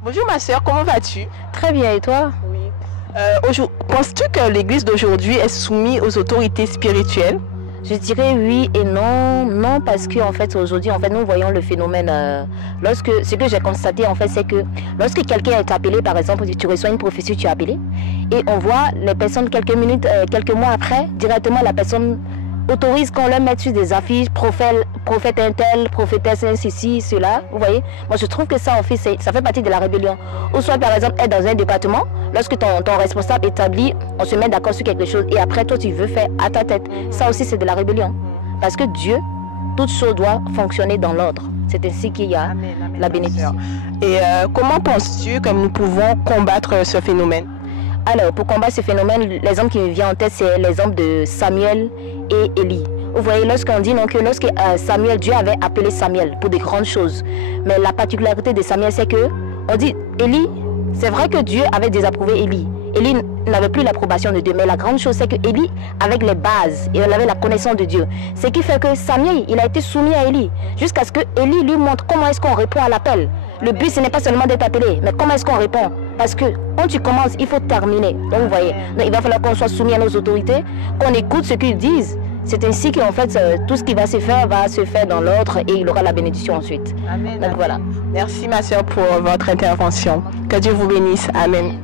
Bonjour ma soeur, comment vas-tu? Très bien, et toi? Oui. Penses-tu que l'église d'aujourd'hui est soumise aux autorités spirituelles? Je dirais oui et non. Non, parce que en fait, aujourd'hui, nous voyons le phénomène. Ce que j'ai constaté, en fait, c'est que lorsque quelqu'un est appelé, par exemple, tu reçois une prophétie, tu es appelé, et on voit les personnes quelques minutes, quelques mois après, directement la personne autorise qu'on leur mette sur des affiches, prophète un tel, prophétesse ceci, cela. Vous voyez? Moi, je trouve que ça, en fait, ça fait partie de la rébellion. Ou soit, par exemple, être dans un département, lorsque ton responsable établit, on se met d'accord sur quelque chose, et après, toi, tu veux faire à ta tête. Ça aussi, c'est de la rébellion. Parce que Dieu, toute chose doit fonctionner dans l'ordre. C'est ainsi qu'il y a la bénédiction. Et comment penses-tu que nous pouvons combattre ce phénomène? Alors, pour combattre ce phénomène, l'exemple qui me vient en tête, c'est l'exemple de Samuel et Élie. Vous voyez, lorsqu'on dit que lorsque Dieu avait appelé Samuel pour des grandes choses, mais la particularité de Samuel, c'est que, on dit, Élie, c'est vrai que Dieu avait désapprouvé Élie. Élie n'avait plus l'approbation de Dieu, mais la grande chose, c'est que Élie, avec les bases, il avait la connaissance de Dieu. Ce qui fait que Samuel, il a été soumis à Élie, jusqu'à ce que Élie lui montre comment est-ce qu'on répond à l'appel. Le but, ce n'est pas seulement d'être appelé, mais comment est-ce qu'on répond? Parce que quand tu commences, il faut terminer. Donc, vous voyez, donc, il va falloir qu'on soit soumis à nos autorités, qu'on écoute ce qu'ils disent. C'est ainsi qu'en fait, tout ce qui va se faire dans l'ordre et il aura la bénédiction ensuite. Amen. Donc, voilà. Merci, ma soeur, pour votre intervention. Que Dieu vous bénisse. Amen.